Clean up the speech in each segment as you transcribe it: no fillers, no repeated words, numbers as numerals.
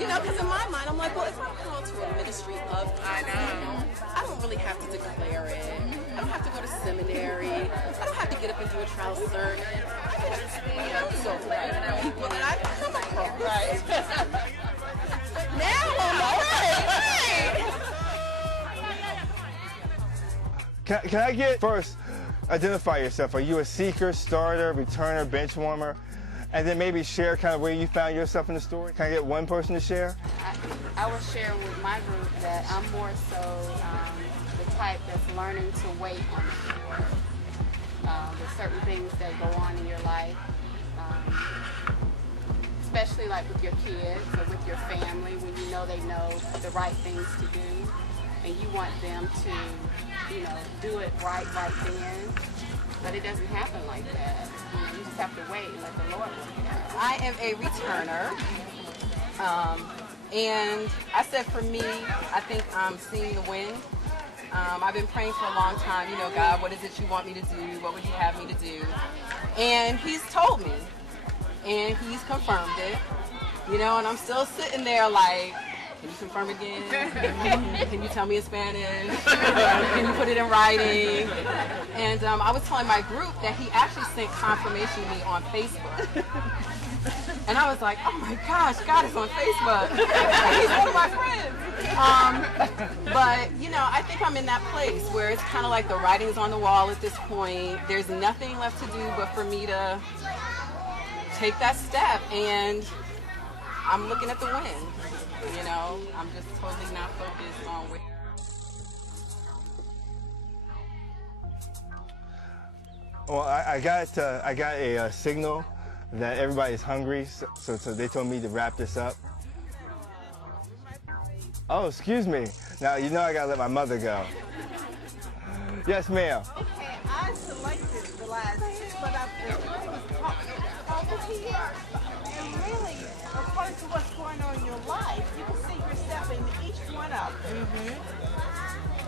You know, because in my mind, I'm like, well, if I'm called to a ministry of I know. I don't really have to declare it. I don't have to go to seminary. I don't have to get up and do a trial sermon. I can just be so people that I come across. Right. Now I'm all right. Can I get first, identify yourself. Are you a seeker, starter, returner, bench warmer? And then maybe share kind of where you found yourself in the story. Can I get one person to share? I will share with my group that I'm more so the type that's learning to wait on the Lord. There's certain things that go on in your life, especially like with your kids or with your family, when you know they know the right things to do, and you want them to, you know, do it right then. But it doesn't happen like that. You know, you just have to wait and let the Lord work it out. I am a returner. And I said for me, I think I'm seeing the wind. I've been praying for a long time, you know, God, what is it you want me to do? What would you have me to do? And he's told me. And he's confirmed it. You know, and I'm still sitting there like, can you confirm again? Can you tell me in Spanish? Can you put it in writing? And I was telling my group that he actually sent confirmation to me on Facebook. And I was like, oh my gosh, God is on Facebook. He's one of my friends. But, you know, I think I'm in that place where it's kind of like the writing's on the wall at this point. There's nothing left to do but for me to take that step. And I'm looking at the wind. You know, I'm just totally not focused on where. Well, I got a signal that everybody's hungry, so they told me to wrap this up. Oh, excuse me. Now, you know I gotta let my mother go. Yes, ma'am. Okay, I selected the last two, but I've been here, and really, according to what's going on in your life, you can see yourself in each one of them.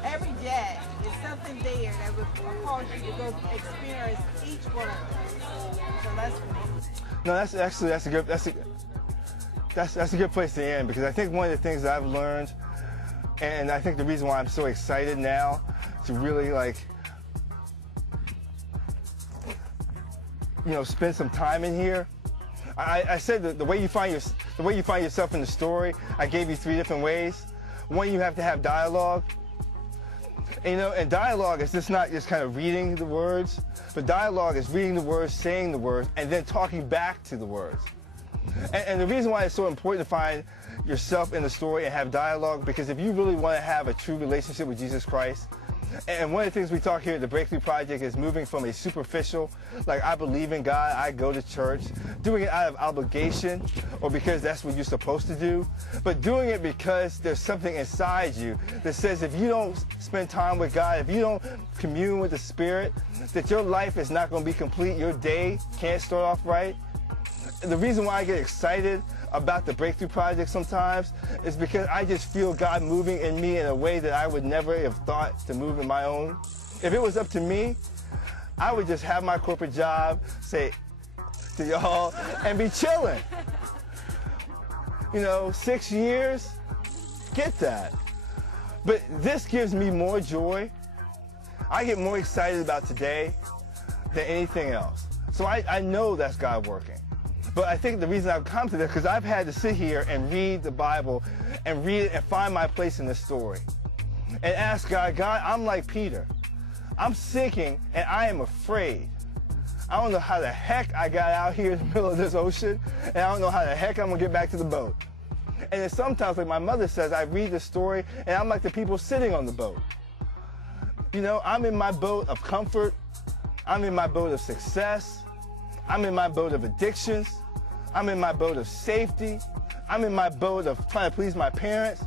Every day, there's something there that would cause you to go experience each one of them. So that's for me. No, that's a good place to end, because I think one of the things that I've learned, and I think the reason why I'm so excited now to really, like, you know, spend some time in here. I said that the way you find yourself in the story, I gave you 3 different ways. One, you have to have dialogue. And, you know, and dialogue is just not just kind of reading the words, but dialogue is reading the words, saying the words, and then talking back to the words. And the reason why it's so important to find yourself in the story and have dialogue, because if you really want to have a true relationship with Jesus Christ, and one of the things we talk here at the Breakthrough Project is moving from a superficial, like I believe in God, I go to church, doing it out of obligation or because that's what you're supposed to do, but doing it because there's something inside you that says if you don't spend time with God, if you don't commune with the Spirit, that your life is not going to be complete, your day can't start off right. The reason why I get excited about the Breakthrough Project sometimes is because I just feel God moving in me in a way that I would never have thought to move in my own. If it was up to me, I would just have my corporate job, say to y'all, and be chilling. You know, 6 years, get that. But this gives me more joy. I get more excited about today than anything else. So I know that's God working. But I think the reason I've come to this, because I've had to sit here and read the Bible and read it and find my place in the story. And ask God, I'm like Peter. I'm sinking and I am afraid. I don't know how the heck I got out here in the middle of this ocean, and I don't know how the heck I'm going to get back to the boat. And then sometimes, like my mother says, I read the story and I'm like the people sitting on the boat. You know, I'm in my boat of comfort. I'm in my boat of success. I'm in my boat of addictions. I'm in my boat of safety. I'm in my boat of trying to please my parents.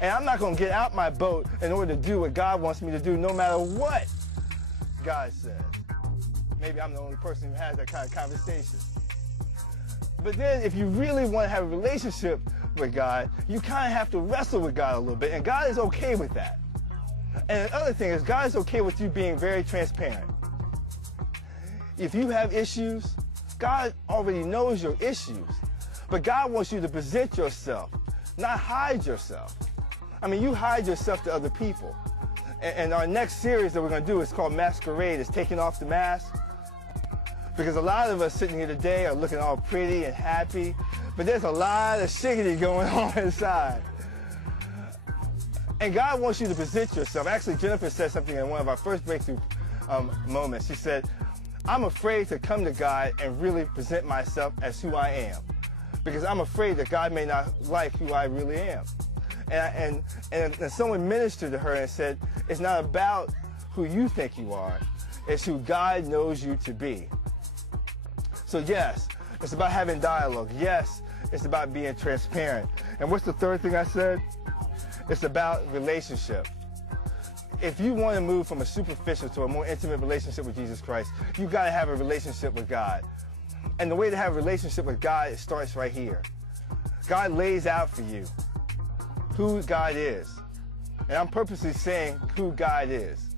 And I'm not going to get out my boat in order to do what God wants me to do, no matter what God says. Maybe I'm the only person who has that kind of conversation. But then if you really want to have a relationship with God, you kind of have to wrestle with God a little bit. And God is okay with that. And the other thing is, God is okay with you being very transparent. If you have issues, God already knows your issues. But God wants you to present yourself not hide yourself. I mean, you hide yourself to other people. And our next series that we're going to do is called Masquerade. It's taking off the mask. Because a lot of us sitting here today are looking all pretty and happy, but there's a lot of shiggity going on inside. And God wants you to present yourself. Actually, Jennifer said something in one of our first breakthrough moments. She said, I'm afraid to come to God and really present myself as who I am, because I'm afraid that God may not like who I really am. And someone ministered to her and said, it's not about who you think you are, it's who God knows you to be. So yes, it's about having dialogue. Yes, it's about being transparent. And what's the third thing I said? It's about relationship. If you want to move from a superficial to a more intimate relationship with Jesus Christ, you got to have a relationship with God. And the way to have a relationship with God, it starts right here. God lays out for you who God is. And I'm purposely saying who God is.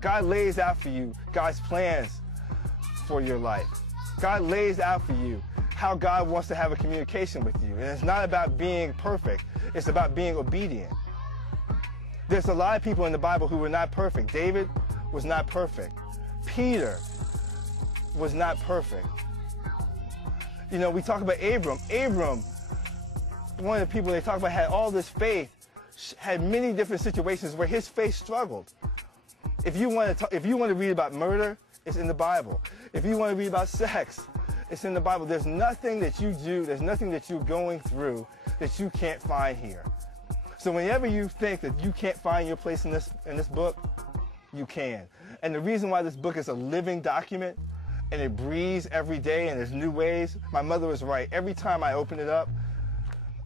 God lays out for you God's plans for your life. God lays out for you how God wants to have a communication with you. And it's not about being perfect. It's about being obedient. There's a lot of people in the Bible who were not perfect. David was not perfect. Peter was not perfect. You know, we talk about Abram. Abram, one of the people they talk about, had all this faith, had many different situations where his faith struggled. If you want to read about murder, it's in the Bible. If you want to read about sex, it's in the Bible. There's nothing that you do, there's nothing that you're going through that you can't find here. So whenever you think that you can't find your place in this book, you can. And the reason why this book is a living document and it breathes every day and there's new ways, my mother was right. Every time I open it up,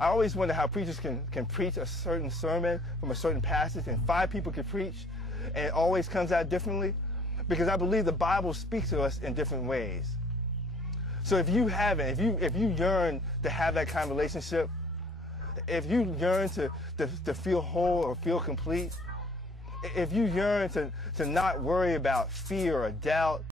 I always wonder how preachers can preach a certain sermon from a certain passage and 5 people can preach and it always comes out differently, because I believe the Bible speaks to us in different ways. So if you haven't, if you yearn to have that kind of relationship, if you yearn to feel whole or feel complete, if you yearn to not worry about fear or doubt,